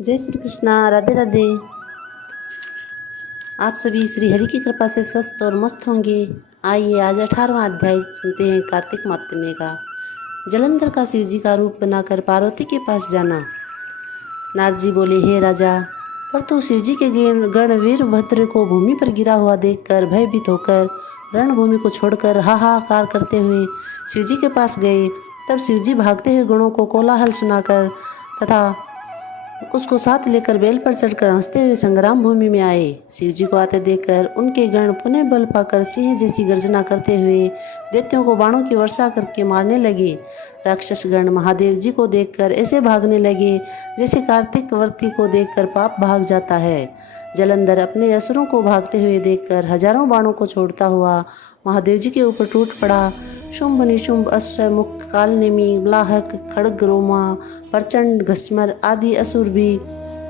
जय श्री कृष्णा। राधे राधे। आप सभी श्री हरि की कृपा से स्वस्थ और मस्त होंगे। आइए आज 18वां अध्याय सुनते हैं कार्तिक मातम्य का। जलंधर का शिव जी का रूप बनाकर पार्वती के पास जाना। नारद जी बोले, हे राजा, पर तो शिव जी के गण वीरभद्र को भूमि पर गिरा हुआ देखकर भयभीत होकर रणभूमि को छोड़कर हाहाकार करते हुए शिव जी के पास गए। तब शिव जी भागते हुए गणों को कोलाहल सुनाकर तथा उसको साथ लेकर बेल पर चढ़कर हंसते हुए संग्राम भूमि में आए। शिव जी को आते देखकर उनके गण पुनः बल पाकर सिंह जैसी गर्जना करते हुए दैत्यों को बाणों की वर्षा करके मारने लगे। राक्षस गण महादेव जी को देखकर ऐसे भागने लगे जैसे कार्तिक वर्ती को देखकर पाप भाग जाता है। जलंधर अपने असुरों को भागते हुए देखकर हजारों बाणों को छोड़ता हुआ महादेव जी के ऊपर टूट पड़ा। शुंभ निशुंभ अश्व मुख कालनेमी ब्लाहक खड़ग रोमा प्रचंड घस्मर आदि असुर भी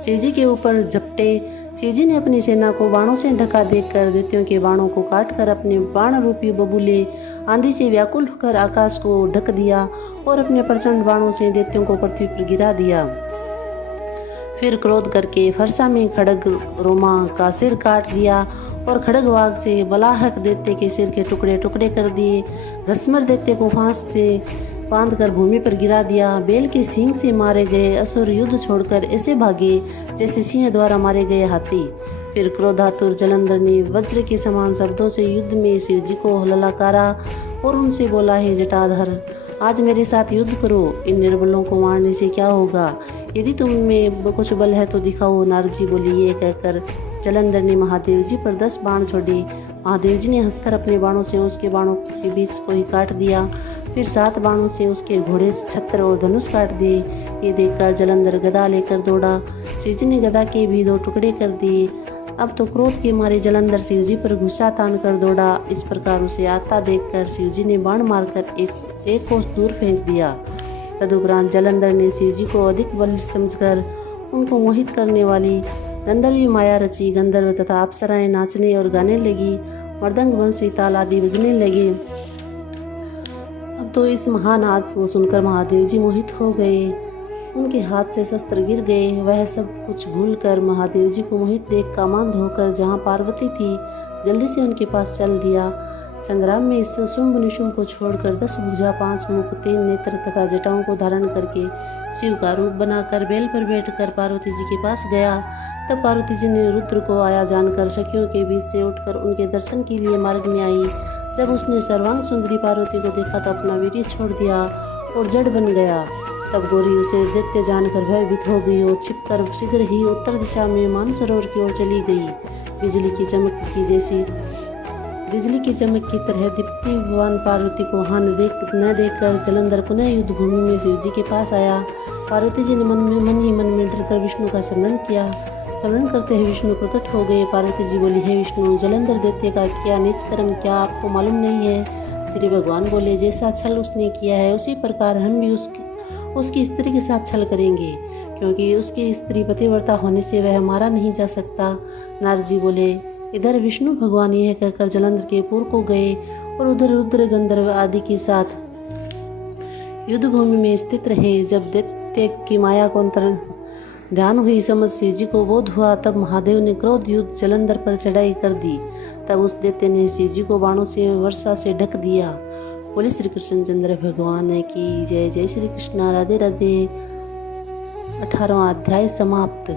शिव जी के ऊपर झपटे। शिव जी ने अपनी सेना को बाणों से ढका देखकर दैत्यों के बाणों को काटकर अपने बाण रूपी बबूले आंधी से व्याकुल होकर आकाश को ढक दिया और अपने प्रचंड बाणों से दैत्यों को पृथ्वी पर गिरा दिया। फिर क्रोध करके फरसा में खड़ग रोमा का सिर काट दिया और खड़गवाग से बलाहक दैत्य के सिर के टुकड़े टुकड़े कर दिए। घस्मर दैत्य को फांस से बांधकर भूमि पर गिरा दिया। बेल के सींग से मारे गए असुर युद्ध छोड़कर ऐसे भागे जैसे सिंह द्वारा मारे गए हाथी। फिर क्रोधातुर जलंधर ने वज्र के समान शब्दों से युद्ध में शिव जी को ललकारा और उनसे बोला, हे जटाधर, आज मेरे साथ युद्ध करो। इन निर्बलों को मारने से क्या होगा? यदि तुम में कुछ बल है तो दिखाओ। नारद जी बोले। ये कहकर जलंधर ने महादेव जी पर 10 बाण छोड़े। महादेव जी ने हंसकर अपने बाणों से उसके बाणों के बीच को ही काट दिया। फिर 7 बाणों से उसके घोड़े, छत्र और धनुष काट दिए। ये देखकर जलंधर गदा लेकर दौड़ा। शिव जी ने गदा के भी 2 टुकड़े कर दिए। अब तो क्रोध के मारे जलंधर शिव जी पर गुस्सा तान कर दौड़ा। इस प्रकार उसे आता देखकर शिव जी ने बाण मारकर एक कोस दूर फेंक दिया। तदुपरांत जलंधर ने शिव जी को अधिक बल समझकर उनको मोहित करने वाली गंधर्वी माया रची। गंधर्व तथा अप्सराएं नाचने और गाने लगी। मृदंग बंसी ताल आदि बजने लगे। अब तो इस महानाद को सुनकर महादेव जी मोहित हो गए। उनके हाथ से शस्त्र गिर गए। वह सब कुछ भूलकर महादेव जी को मोहित देख कामांध होकर जहाँ पार्वती थी जल्दी से उनके पास चल दिया। संग्राम में इस शुंभ निशुंभ को छोड़कर 10 भुजा 5 मुख 3 नेत्र तथा जटाओं को धारण करके शिव का रूप बनाकर बेल पर बैठकर पार्वती जी के पास गया। तब पार्वती जी ने रुद्र को आया जानकर सखियों के बीच से उठकर उनके दर्शन के लिए मार्ग में आई। जब उसने सर्वांग सुंदरी पार्वती को देखा तो अपना वीर्य छोड़ दिया और जड़ बन गया। तब गौरी उसे दैत्य जानकर भयभीत हो गई और छिपकर शीघ्र ही उत्तर दिशा में मानसरोवर की ओर चली गई। बिजली की चमक की तरह दीप्तिवान पार्वती को वहां न देखकर जलंधर पुनः युद्ध भूमि में शिव जी के पास आया। पार्वती जी ने मन ही मन में डरकर विष्णु का स्मरण किया। स्मरण करते हुए विष्णु प्रकट हो गए। पार्वती जी बोली, हे विष्णु, जलंधर दैत्य का किया नीच कर्म क्या आपको मालूम नहीं है? श्री भगवान बोले, जैसा छल उसने किया है उसी प्रकार हम भी उसकी स्त्री के साथ छल करेंगे, क्योंकि उसकी स्त्री पतिव्रता होने से वह मारा नहीं जा सकता। नारद जी बोले, इधर विष्णु भगवान यह कहकर जलंधर के पुर को गए और उधर रुद्र गंधर्व आदि के साथ युद्ध भूमि में स्थित रहे। जब दैत्य की माया को अंतर ध्यान हुई समझ शिव जी को बोध हुआ, तब महादेव ने क्रोध युद्ध जलंधर पर चढ़ाई कर दी। तब उस दैत्य ने शिव जी को बाणों से वर्षा से ढक दिया। बोले श्री कृष्णचंद्र भगवान की जय। जय श्री कृष्ण। राधे राधे। 18वां अध्याय समाप्त।